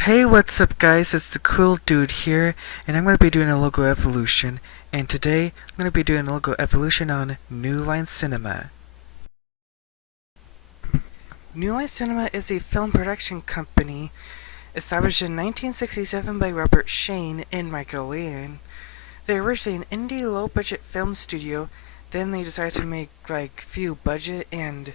Hey, what's up guys? It's the cool dude here, and I'm going to be doing a logo evolution, and today I'm going to be doing a logo evolution on New Line Cinema. New Line Cinema is a film production company established in 1967 by Robert Shane and Michael Leon. They're originally an indie low-budget film studio, then they decided to make few budget and,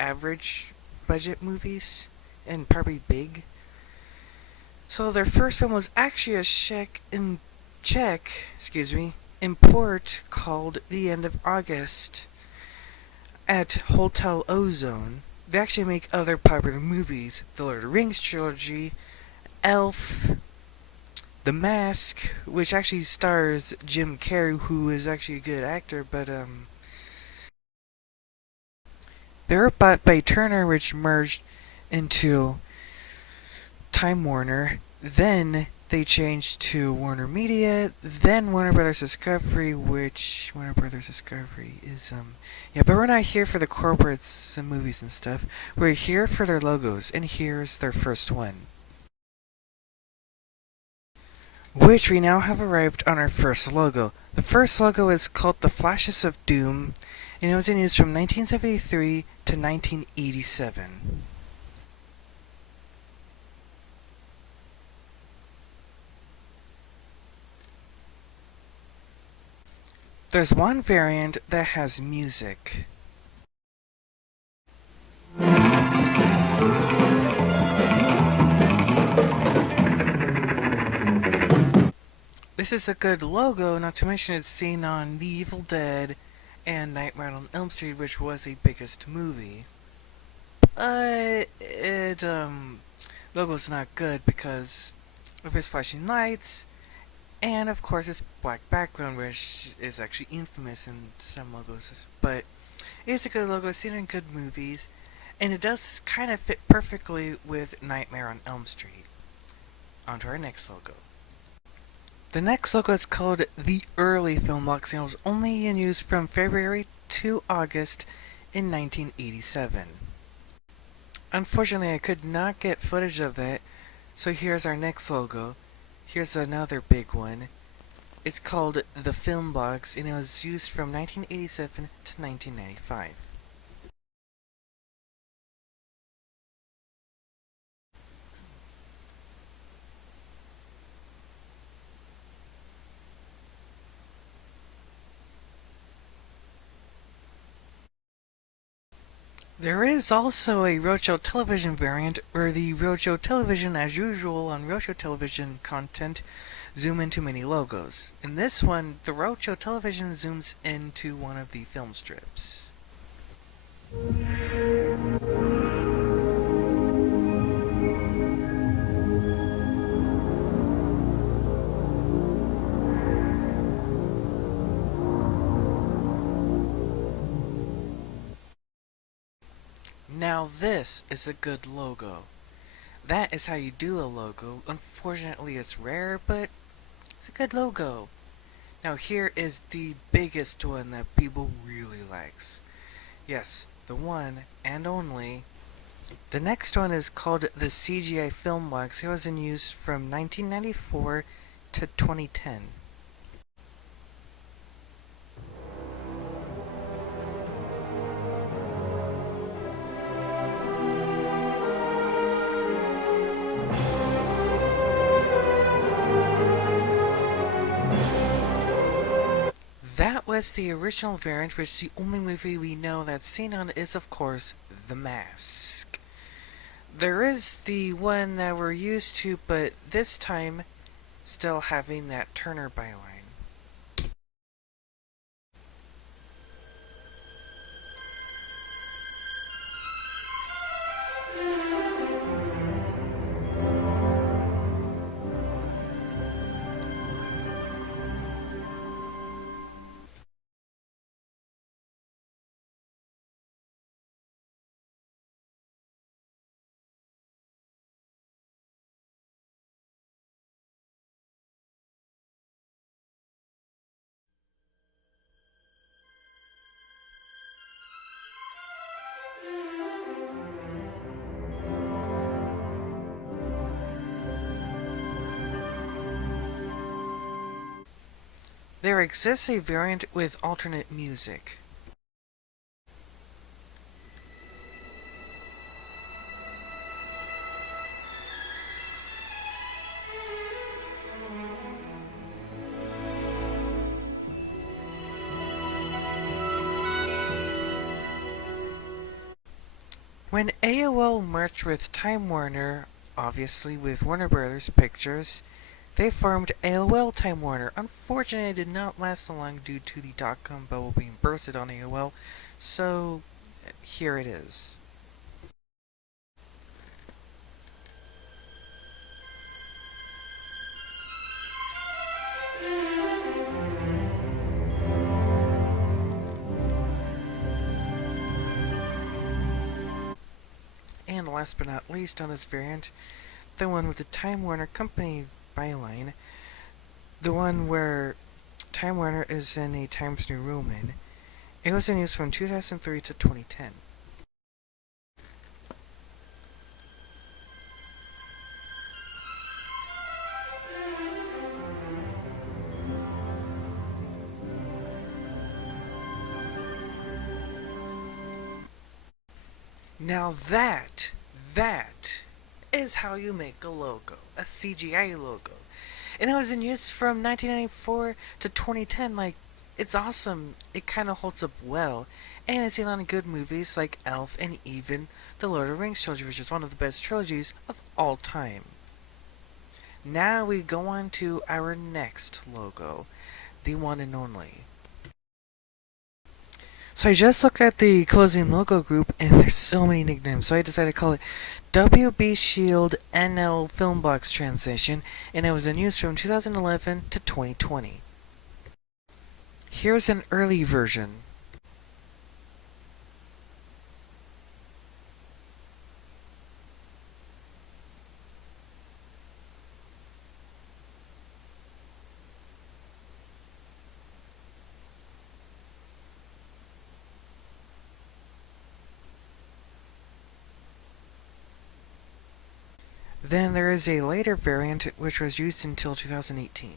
average budget movies, and probably big. So their first film was actually a import called The End of August at Hotel Ozone. They actually make other popular movies: The Lord of the Rings trilogy, Elf, The Mask, which actually stars Jim Carrey, who is actually a good actor, but they were bought by Turner, which merged into Time Warner. Then they changed to Warner Media, then Warner Brothers Discovery, which Warner Brothers Discovery is yeah, but we're not here for the corporates and movies and stuff. We're here for their logos, and here's their first one, which we now have arrived on our first logo. The first logo is called the Flashes of Doom, and it was in use from 1973 to 1987. There's one variant that has music. This is a good logo, not to mention it's seen on The Evil Dead and Nightmare on Elm Street, which was the biggest movie. But logo's not good because of its flashing lights, and of course its black background, which is actually infamous in some logos. But it's a good logo, it's seen in good movies, and it does kind of fit perfectly with Nightmare on Elm Street. On to our next logo. The next logo is called the Early Film Box, and it was only in use from February to August in 1987. Unfortunately, I could not get footage of that, so here's our next logo. Here's another big one. It's called the Film Box, and it was used from 1987 to 1995. There is also a Roadshow Television variant where the Roadshow Television, as usual on Roadshow Television content, zoom into many logos. In this one, the Roadshow Television zooms into one of the film strips. Now this is a good logo. That is how you do a logo. Unfortunately, it's rare, but it's a good logo. Now here is the biggest one that people really likes. Yes, the one and only. The next one is called the CGI Film Box. It was in use from 1994 to 2010. That was the original variant, which the only movie we know that's seen on it is, of course, The Mask. There is the one that we're used to, but this time still having that Turner byline. There exists a variant with alternate music. When AOL merged with Time Warner, obviously with Warner Brothers Pictures, they formed AOL Time Warner. Unfortunately, it did not last so long due to the dot-com bubble being bursted on AOL, so here it is. And last but not least on this variant, the one with the Time Warner Company byline, the one where Time Warner is in a Times New Roman. It was in use from 2003 to 2010. Now that is how you make a logo, a CGI logo. And it was in use from 1994 to 2010. Like, it's awesome. It kind of holds up well. And it's seen on good movies like Elf and even the Lord of the Rings trilogy, which is one of the best trilogies of all time. Now we go on to our next logo, the one and only. So I just looked at the closing logo group, and there's so many nicknames, so I decided to call it WB Shield NL Filmbox Transition, and it was in use from 2011 to 2020. Here's an early version. Then there is a later variant which was used until 2018.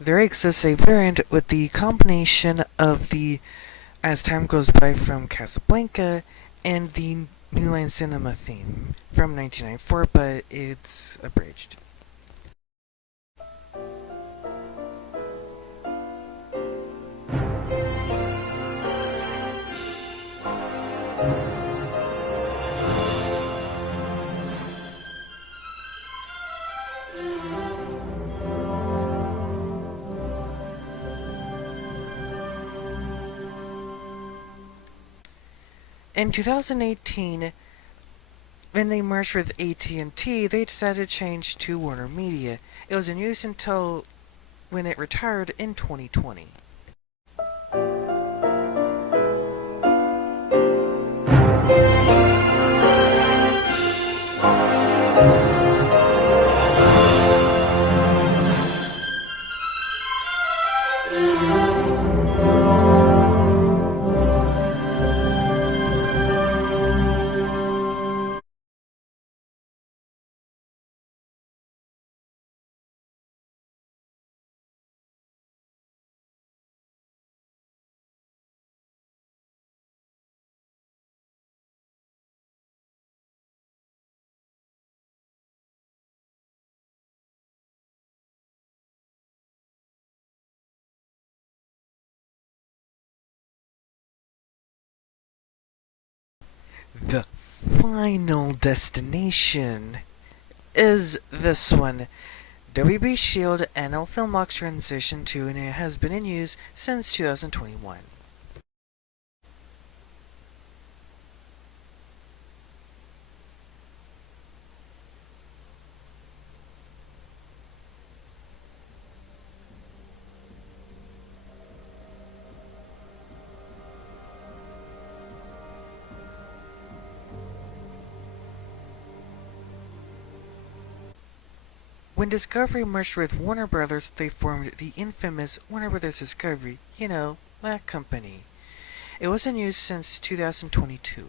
There exists a variant with the combination of the As Time Goes By from Casablanca and the New Line Cinema theme from 1994, but it's abridged. In 2018, when they merged with AT&T, they decided to change to Warner Media. It was in use until when it retired in 2020. The final destination is this one. WB Shield NL Filmbox Transition 2, and it has been in use since 2021. When Discovery merged with Warner Brothers, they formed the infamous Warner Brothers Discovery, that company. It was in use since 2022.